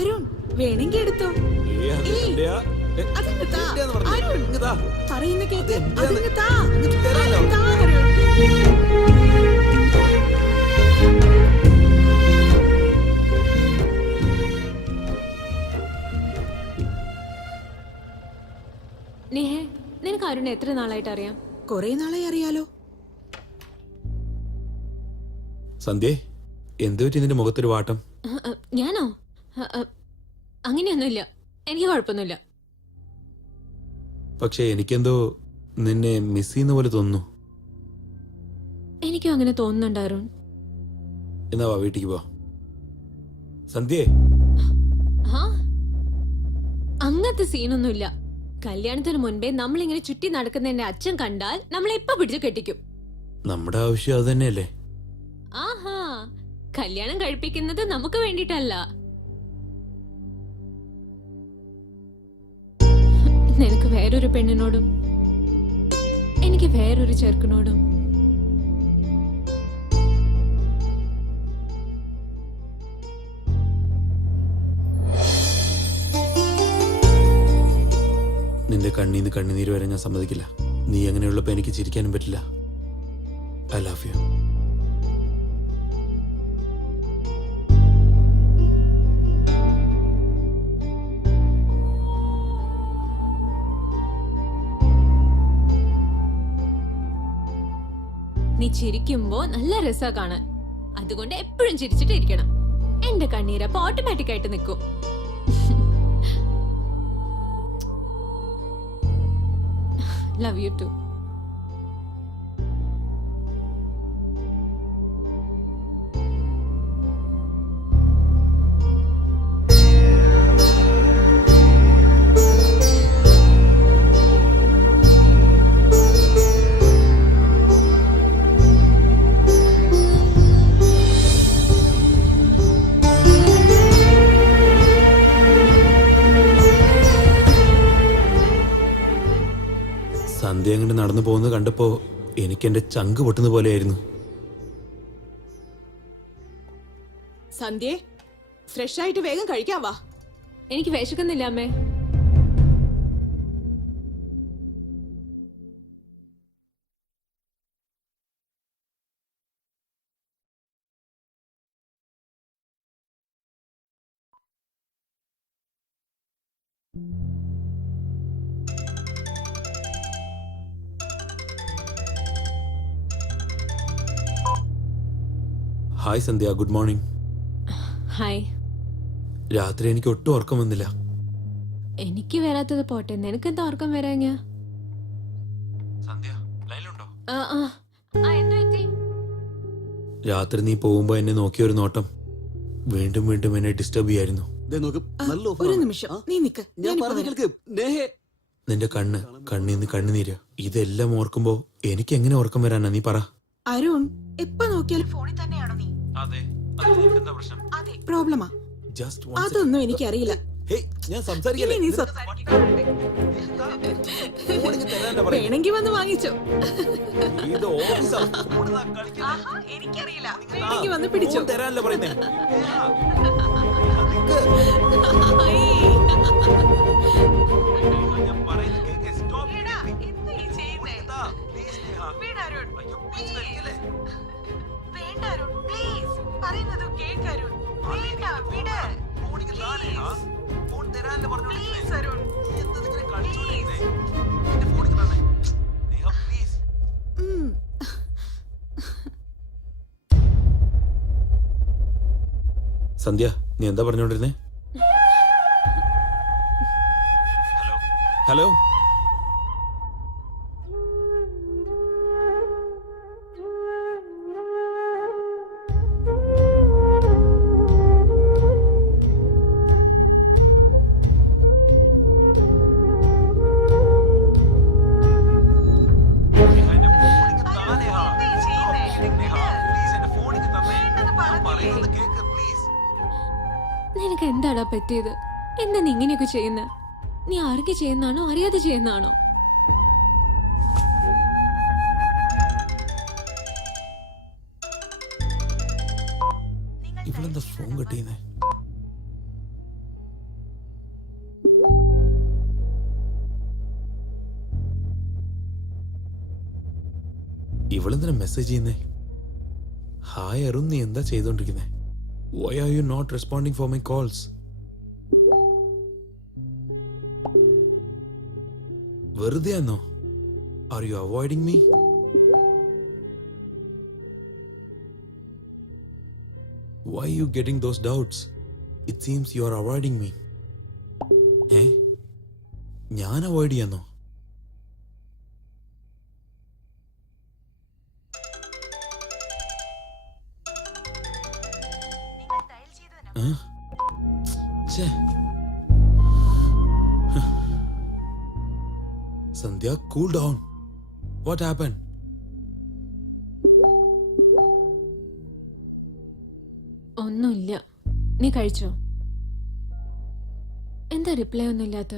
അരുൺ വേണമെങ്കിൽ എടുത്തോ. അതങ്ങ് താ. അരുൺ പറയുന്ന കേക്ക്. അതങ്ങ് താ. താ അരുൺ. നേഹേ, നിനക്ക് അരുൺ എത്ര നാളായിട്ട് അറിയാം? കൊറേ നാളായി അറിയാലോ. സന്ധ്യേ, എന്ത് പറ്റി നിന്റെ മുഖത്തൊരു വാട്ടം? ഞാനോ? അങ്ങനെയൊന്നുമില്ല, എനിക്ക് കുഴപ്പമൊന്നുമില്ല. പക്ഷെ എനിക്കെന്തോ നിന്നെ മിസ് ചെയ്യുന്ന പോലെ തോന്നുന്നു. എനിക്കും അങ്ങനെ തോന്നുന്നുണ്ട് അരുൺ. എന്നാ വാ, വീട്ടിക്ക് പോ. സന്ധ്യേ, അങ്ങനത്തെ സീനൊന്നുമില്ല. കല്യാണത്തിന് മുൻപേ നമ്മളിങ്ങനെ ചുറ്റി നടക്കുന്ന എന്റെ അച്ഛൻ കണ്ടാൽ നമ്മളെ എപ്പ പിടിച്ചു കെട്ടിക്കും. നമ്മുടെ ആവശ്യം അത് തന്നെയല്ലേ? ആഹാ, കല്യാണം കഴിപ്പിക്കുന്നത് നമുക്ക് വേണ്ടിട്ടല്ല. നിനക്ക് വേറൊരു പെണ്ണിനോടും എനിക്ക് വേറൊരു ചെറുക്കനോടും നിന്റെ കണ്ണീന്ന് കണ്ണുനീര് വരെ ഞാൻ സമ്മതിക്കില്ല. നീ അങ്ങനെയുള്ളപ്പോ എനിക്ക് ചിരിക്കാനും പറ്റില്ല. I love you. നീ ചിരിക്കുമ്പോ നല്ല രസാ കാണാൻ. അതുകൊണ്ട് എപ്പോഴും ചിരിച്ചിട്ട് ഇരിക്കണം. എന്റെ കണ്ണീരപ്പോ ഓട്ടോമാറ്റിക് ആയിട്ട് നിൽക്കും. Love you to. സന്ധ്യ അങ്ങോട്ട് നടന്നു പോകുന്നത് കണ്ടപ്പോ എനിക്ക് എന്റെ ചങ്ക് പൊട്ടുന്ന പോലെയായിരുന്നു. സന്ധ്യേ, ഫ്രഷ് ആയിട്ട് വേഗം കഴിക്കാൻ വാ. എനിക്ക് വിശക്കുന്നില്ല അമ്മേ. ഹായ് സന്ധ്യ, ഗുഡ് മോർണിംഗ്. ഹായ്. രാത്രി എനിക്ക് ഒട്ടും ഉറക്കം വന്നില്ല. എനിക്ക് വരാത്തത് പോട്ടെ, നിനക്കെന്താ ഉറക്കം വരാങ്ങ? രാത്രി നീ പോകുമ്പോ എന്നെ നോക്കിയ ഒരു നോട്ടം വീണ്ടും വീണ്ടും എന്നെ ഡിസ്റ്റർബ് ചെയ്യായിരുന്നു. ഒരു നിമിഷം നീ നിക്ക്. നിന്റെ കണ്ണീന്ന് കണ്ണുനീര്, ഇതെല്ലാം ഓർക്കുമ്പോ എനിക്ക് എങ്ങനെ ഉറക്കം വരാനാ? നീ പറ. അരുൺ, എപ്പോ നോക്കിയാലും ഫോണിൽ തന്നെയാണോ നീ? അതെ, പ്രോബ്ലമാ. അതൊന്നും എനിക്കറിയില്ല. വേണമെങ്കിൽ വന്ന് വാങ്ങിച്ചോ. എനിക്കറിയില്ല, വേണമെങ്കിൽ വന്ന് പിടിച്ചോ. തരാനല്ലേ പറയുന്നേ. സന്ധ്യ, നീ എന്താ പറഞ്ഞോണ്ടിരുന്നേ? ഹലോ, നിനക്ക് എന്താടാ പറ്റിയത്? എന്താ നീ ഇങ്ങനെയൊക്കെ ചെയ്യുന്ന? നീ ആർക്ക് ചെയ്യുന്നാണോ അറിയാതെ ചെയ്യുന്നാണോ? ഇവളെന്താ ഫോൺ കട്ട് ചെയ്യുന്നേ? ഇവളെന്തിനാ മെസ്സേജ് ചെയ്യുന്നേ? ഹായ് അരുൺ, നീ എന്താ ചെയ്തോണ്ടിരിക്കുന്നേ? Why are you not responding for my calls? വെറുതെ ആണോ? Are you avoiding me? Why are you getting those doubts? It seems you are avoiding me. ഞാൻ അവോയ്ഡ് ചെയ്യാന്നോ? Sandhya, cool down. What happen? ഒന്നുമില്ല. നീ കഴിച്ചോ? എന്താ റിപ്ലൈ ഒന്നും ഇല്ലാത്ത?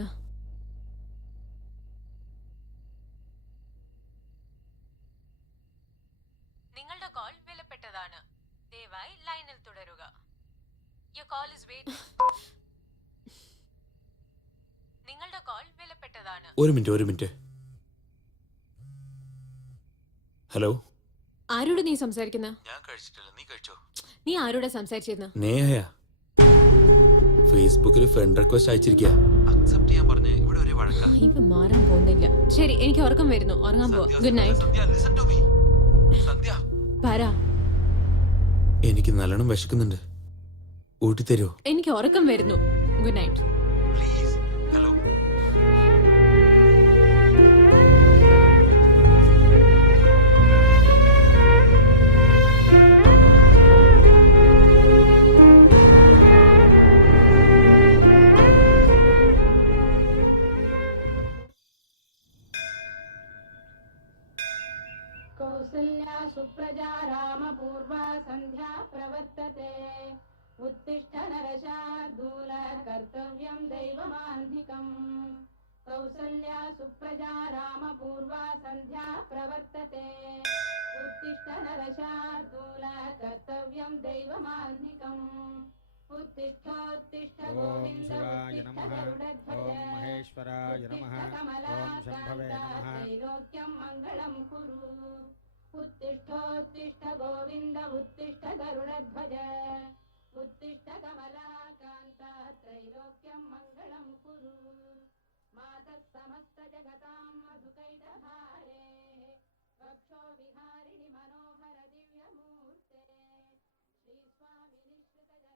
നിങ്ങളുടെ കോൾ വിലപ്പെട്ടതാണ്. ദയവായി ലൈനിൽ തുടരുക. Your call is waiting. നിങ്ങളുടെ കോൾ വിലപ്പെട്ടതാണ്. ഒരു മിനിറ്റ്. ഹലോ, ആരോട് നീ സംസാരിക്കുന്ന? ഞാൻ കഴിച്ചിട്ടില്ല, നീ കഴിച്ചോ? നീ ആരോടാ സംസാരിച്ചിരുന്ന? നേഹയാ. ഫേസ്ബുക്കിൽ ഫ്രണ്ട് റിക്വസ്റ്റ് അയച്ചിരിക്കുക. അക്സെപ്റ്റ് ചെയ്യാൻ പറഞ്ഞേ. ഇവിടെ ഒരു വഴക്കാ. ഇവ മാറാൻ പോകുന്നില്ല. ശരി, എനിക്ക് ഉറക്കം വരുന്നു. ഉറങ്ങാൻ പോവാ. Good night. പറ. എനിക്ക് നല്ലോണം വിശക്കുന്നുണ്ട്. ഊട്ടി തരുമോ? എനിക്ക് ഉറക്കം വരുന്നു. Good night. പ്ലീസ്. ഹലോ. कौसल्या सुप्रजा रामपूर्वा सन्ध्या प्रवर्तते उत्तिष्ठ नरशार्दूल कर्तव्यं दैवमान्धिकम् कौसल्या सुप्रजा रामपूर्वा सन्ध्या प्रवर्तते उत्तिष्ठ नरशार्दूल कर्तव्यं दैवमान्धिकम् उत्तिष्ठोत्तिष्ठ गोविन्द उत्तिष्ठ गरुडध्वज ओम महेश्वराय नमः ओम शंभवे नमः त्रैलोक्यं मङ्गलं कुरु उत्तिष्ठोत्तिष्ठ गोविन्द उत्तिष्ठ गरुडध्वज उत्तिष्ठ कमलाकान्त त्रैलोक्यं मङ्गलं कुरु मातः समस्त जगतां मधुकैटभारे वक्षो विहारिणि मनोहर दिव्यमूर्ते श्री स्वामी निश्रित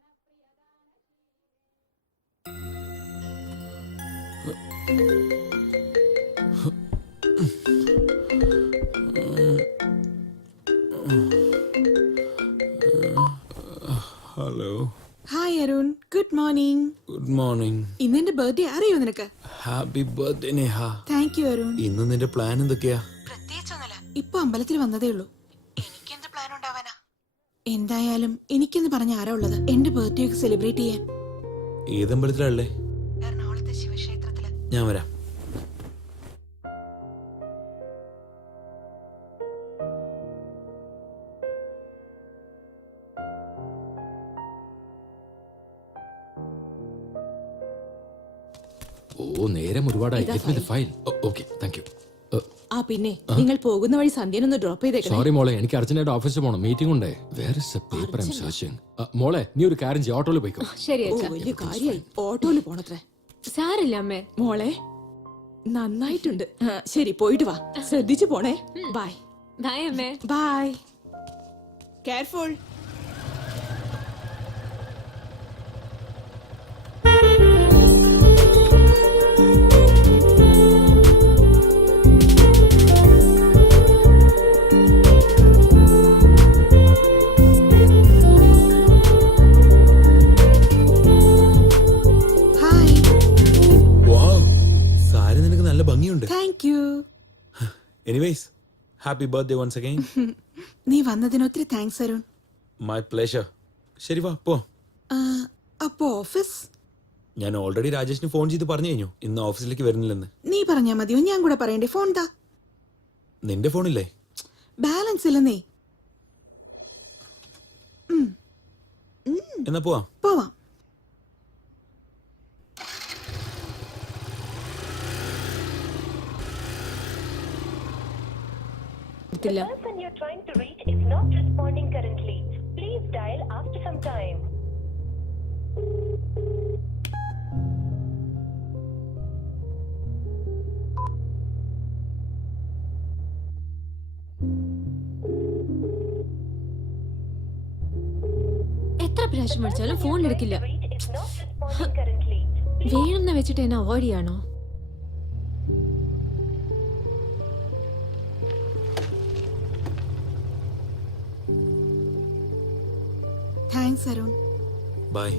hello. Hi Arun, good morning. Good morning. ഇന്ന് എന്റെ ബർത്ത്ഡേ അറിയോ നിനക്ക്? Happy birthday Neha. Thank you Arun. ഇന്ന് നിന്റെ പ്ലാൻ എന്തൊക്കെയാ? പ്രത്യേകിച്ചൊന്നുമില്ല, ഇപ്പൊ അമ്പലത്തിൽ വന്നതേ ഉള്ളൂ. എനിക്കെന്ത് പ്ലാൻ ഉണ്ടാവാനാ? എന്തായാലും എനിക്കെന്ന് പറഞ്ഞ ആരാ ഉള്ളത് എന്റെ ബർത്ത്ഡേ ഒക്കെ സെലിബ്രേറ്റ് ചെയ്യാൻ? ഏതമ്പലത്തിലല്ലേ? എറണാകുളത്തെ ശിവക്ഷേത്രത്തില്. ഞാൻ വരാം. ഓ, നേരം ഒരുപാടായി. ഫയൽ. Okay, thank you. ആ പിന്നെ നിങ്ങൾ പോകുന്ന വഴി സന്ധ്യനൊന്ന് ഡ്രോപ്പ് ചെയ്തേക്കണം. സോറി മോളെ, എനിക്ക് അർജന്റായിട്ട് ഓഫീസിൽ പോകണം, മീറ്റിംഗ് ഉണ്ട്. Where is a paper I am searching. മോളെ, നീ ഒരു കാര്യം ചെയ്യ്, ഓട്ടോയിൽ പോയിക്കോ. ശരി ഓ, അച്ഛാ. വലിയ കാര്യായി ഓട്ടോയിൽ പോണത്രേ. സാരില്ല അമ്മേ. മോളെ നന്നായിട്ടുണ്ട്. ശരി, പോയിട്ട് വാ, ശ്രദ്ധിച്ചു പോണേ. ബൈ. ബൈ അമ്മേ. Bye. Careful. Hi. Wow, sari നിനക്ക് നല്ല ഭംഗിയുണ്ട്. Thank you. Anyways, happy birthday once again. നീ വന്നതിന് ഒത്തിരി താങ്ക്സ് അരുൺ. My pleasure. ശരി, വാ പോ. ആ, അപ്പോ ഓഫീസ്? ഞാൻ ഓൾറെഡി രാജേഷിന് ഫോൺ ചെയ്ത് പറഞ്ഞു കഴിഞ്ഞു ഇന്ന് ഓഫീസിലേക്ക് വരുന്നില്ലെന്ന്. നീ പറഞ്ഞാ മതിയോ? ഞാൻ കൂടെ പറയണ്ടേ? ഫോൺ താ. നിന്റെ ഫോണില്ലേ? ബാലൻസ് ഇല്ലെന്നേ. എന്നാ പോവാം. പോവാം. കൊടുത്തില്ല. person you're trying to reach is not responding currently. Please dial after some time. എത്ര പ്രാവശ്യം വിളിച്ചാലും ഫോൺ എടുക്കില്ല. Reach is not responding currently. വേണമെന്ന് വെച്ചിട്ട് എന്നെ അവോയ്ഡ് ചെയ്യാണോ? താങ്ക്സ് അരുൺ. ബൈ.